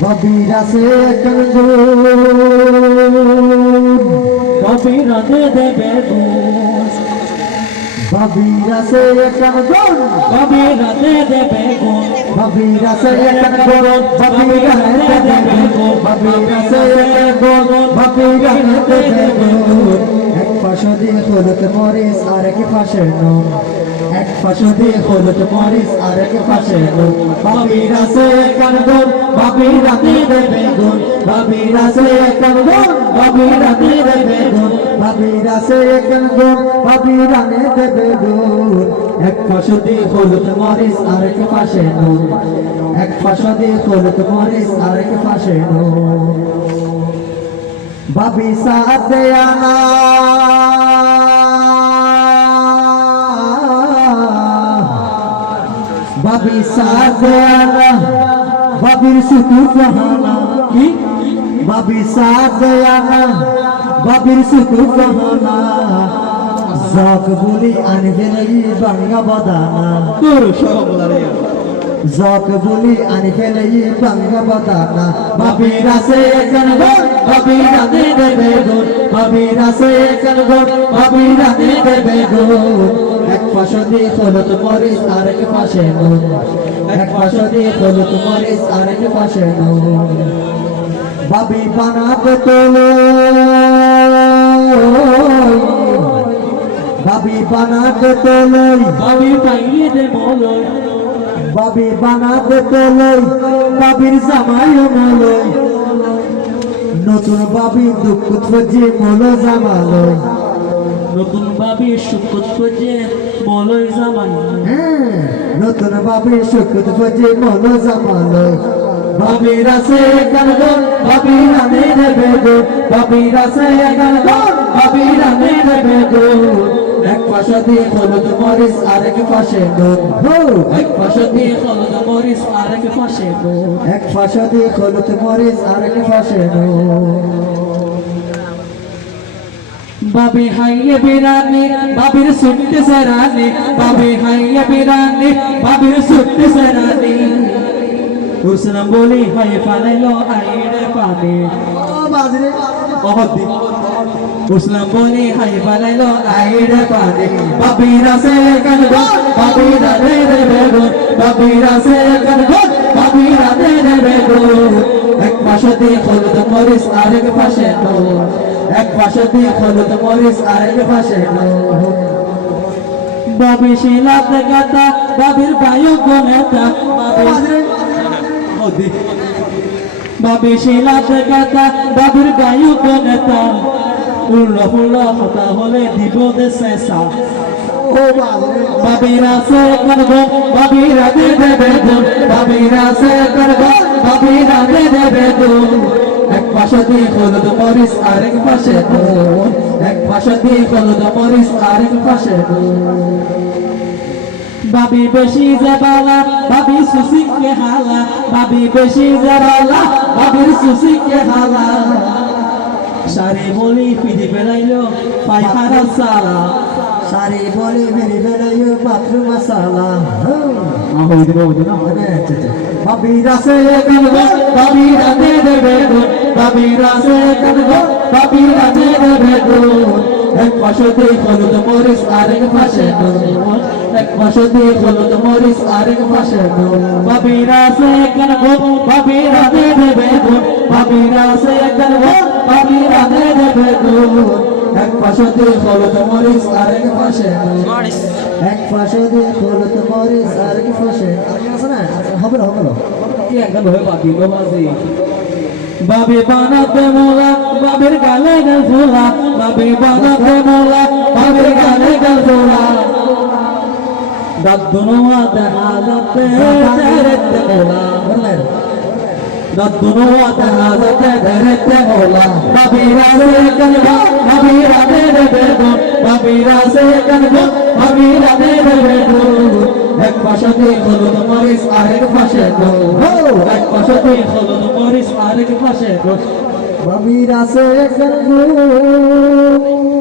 बबीरा से बबीरा दे दे बेगून बबीरा से कनगोन बबीरा दे दे बेगून बबीरा से कनगोन बबीरा दे दे बेगून बबीरा से कनगोन बबीरा दे दे बेगून एक पाशो দিয়ে হলুদ মরিচ আর এক পাশে নুন এক পাশো দিয়ে হলুদ মরিচ আর এক পাশে নুন ববীরা से कनगोन बबीरा दे दे बेगून बबीरा से कनगोन बबीरा दे दे बेगून बबीरा से कनगोन बबीरा दे दे बेगून एक पाशो দিয়ে হলুদ মরিচ আর এক পাশে নুন এক পাশো দিয়ে হলুদ মরিচ আর এক পাশে নুন बाबी साथ आना बाबी साथ आना बाबी सुतु कहाना की बाबी साथ आना बाबी सुतु कहाना जक बोली आने नहीं बंगा बदाना जक बोली आने नहीं बंगा बदाना बबीरा से कनगोन बबीरा दे दे बेगून बबीरा से कनगोन बबीरा दे दे बेगून एक पाशो দিয়ে হলুদ মরিচ আর এক পাশে নুন এক পাশো দিয়ে হলুদ মরিচ আর এক পাশে নুন বাবি বানাতে তোলো বাবি বানাতে তোলো বাবি পাইয়ে দে বলো বাবি বানাতে তোলো বাবির জামাই মলো নতুন বাবি দুঃখ খুঁজে মলো জামালো নতুন বাবি সুখ খুঁজে মলো জামালো নতুন বাবি সুখ খুঁজে মলো জামালো বাবিরা সে কনগোন বাবিরা দে দে বেগুন বাবিরা সে কনগোন বাবিরা দে দে বেগুন এক পাশে দিয়ে হলুদ মরিচ আর এক পাশে নুন এক পাশে দিয়ে হলুদ মরিচ আর এক পাশে নুন এক পাশে দিয়ে হলুদ মরিচ আর এক পাশে নুন বাবি হাইয়ে বিরানি বাবির সুট্টে সেরানি বাবি হাইয়ে বিরানি বাবির সুট্টে সেরানি হুসনা বলি হাই ফালাইলো আইরে পানি ও বাজরে ওহদি হুসনা বলি হাই ফালাইলো আইরে পানি ববীরা সে কনগোন ববীরা দে দে বেগুন ববীরা সে কনগোন ববীরা দে দে বেগুন এক পাশে দিয়ে হলুদ মরিচ আর এক পাশে নুন এক পাশে দিয়ে হলুদ মরিচ আর এক পাশে নুন বাবি শিলাত গাতা বাবির বায়ু গনেতা বাবি শিলাত গাতা বাবির বায়ু গনেতা উল্লা ফুল্লা হতা হলে দিব দে শেষা বাবিরা সে কনগোন বাবিরা দে দে বেগুন বাবিরা সে কনগোন বাবিরা দে দে বেগুন এক পাশে দিয়ে হলুদ মরিচ আর এক পাশে নুন এক পাশে দিয়ে হলুদ মরিচ আর এক পাশে নুন বাবি বেশি জাবালা বাবি সুসি কে হালা বাবি বেশি জাবালা বাবির সুসি কে হালা সারি বলি ফিরে বেলাইলো পায়খানা সালা সারি বলি ফিরে বেলাইলো বাথরুম সালা হই দিব না বাবিরা সে কনগোন বাবিরা দে দে বেগুন বাবিরা সে কনগোন বাবিরা দে দে বেগুন এক পাশে দিয়ে হলুদ মরিচ আর এক পাশে নুন এক পাশে দিয়ে হলুদ মরিচ আর এক পাশে নুন বাবিরা সে কনগোন বাবিরা দে দে বেগুন বাবিরা সে কনগোন বাবিরা দে দে বেগুন এক পাশে দিয়ে হলুদ মরিচ আর এক পাশে নুন এক পাশে দিয়ে হলুদ মরিচ আর এক পাশে আছে না হবে না হবে না কি একদম হয়ে বাকি বাবাজি বাবি বানাতে মোলা বাবির গালে গল ফোলা বাবি বানাতে মোলা বাবির গালে গল ফোলা দাদুনোয়া দেহাজতে তেরেতে মোলা দাদুনোয়া দেহাজতে তেরেতে মোলা বাবিরা সে কনগোন বাবিরা দে দে বেগুন বাবিরা সে কনগোন বাবিরা দে দে বেগুন এক পাশে দিয়ে হলুদ মরিচ আর এক পাশে নুন এক পাশে দিয়ে হলুদ মরিচ আর এক পাশে নুন বাবিরা সে কনগোন